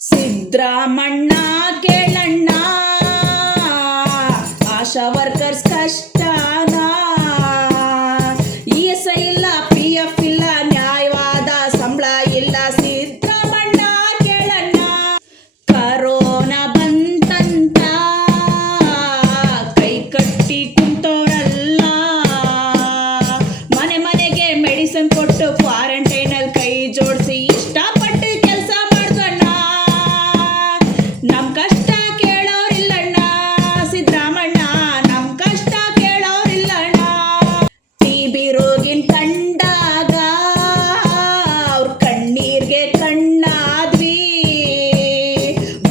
ಸಿದ್ರಾಮಣ್ಣ ಕೇಳಣ್ಣ ಆಶಾ workers ಕಷ್ಟನ ESI ಇಲ್ಲ PF ಇಲ್ಲ ನ್ಯಾಯವಾದ ಸಂಬಳ ಇಲ್ಲ ಸಿದ್ರಾಮಣ್ಣ ಕೇಳಣ್ಣ ಕರೋನಾ ಬಂತಂತ ಕೈ ಕಟ್ಟಿ ಕುಂತೋರಲ್ಲ ಮನೆ ಮನೆಗೆ ಮೆಡಿಸಿನ್ ಕೊಟ್ಟು ಕ್ವಾರಂಟೈನಲ್ಲಿ ಕೈ ಜೋಡಿಸಿ ಇಷ್ಟಪಟ್ಟು ಕೆಲಸ ಮಾಡ್ದಣ್ಣ ನಮ್ ಕಷ್ಟ ಕೇಳೋರಿಲ್ಲಣ್ಣ ಸಿದ್ರಾಮಣ್ಣ ನಮ್ ಕಷ್ಟ ಕೇಳೋರಿಲ್ಲಣ್ಣ TB ರೋಗಿನ್ ಕಂಡಾಗ ಅವ್ರ ಕಣ್ಣೀರ್ಗೆ ಕಣ್ಣಾದ್ವಿ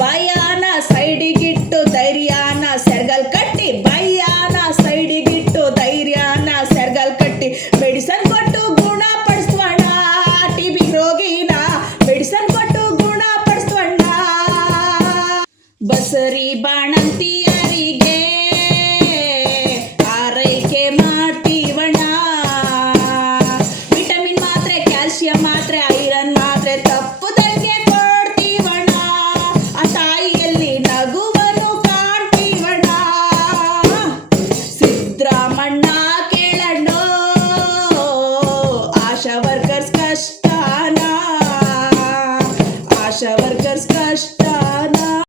ಭಯಾನ ಸೈಡಿಗಿಟ್ಟು ಧೈರ್ಯನ ಸೆರ್ಗಲ್ ಕಟ್ಟಿ ಭಯಾನ ಸೈಡಿಗಿಟ್ಟು ಧೈರ್ಯನ ಸೆರ್ಗಲ್ ಕಟ್ಟಿ ಮೆಡಿಸನ್ ಕೊಟ್ಟು ಗುಣಪಡಿಸ್ವಣ್ಣ TB ರೋಗಿನ ಮೆಡಿಸನ್ ಕೊಟ್ಟು ಗುಣಪಡಿಸ್ವಣ್ಣ ಬಸರಿ ಬಾಣಂತಿಯರಿಗೆ ಆರೈಕೆ ಮಾಡ್ತೀವಿ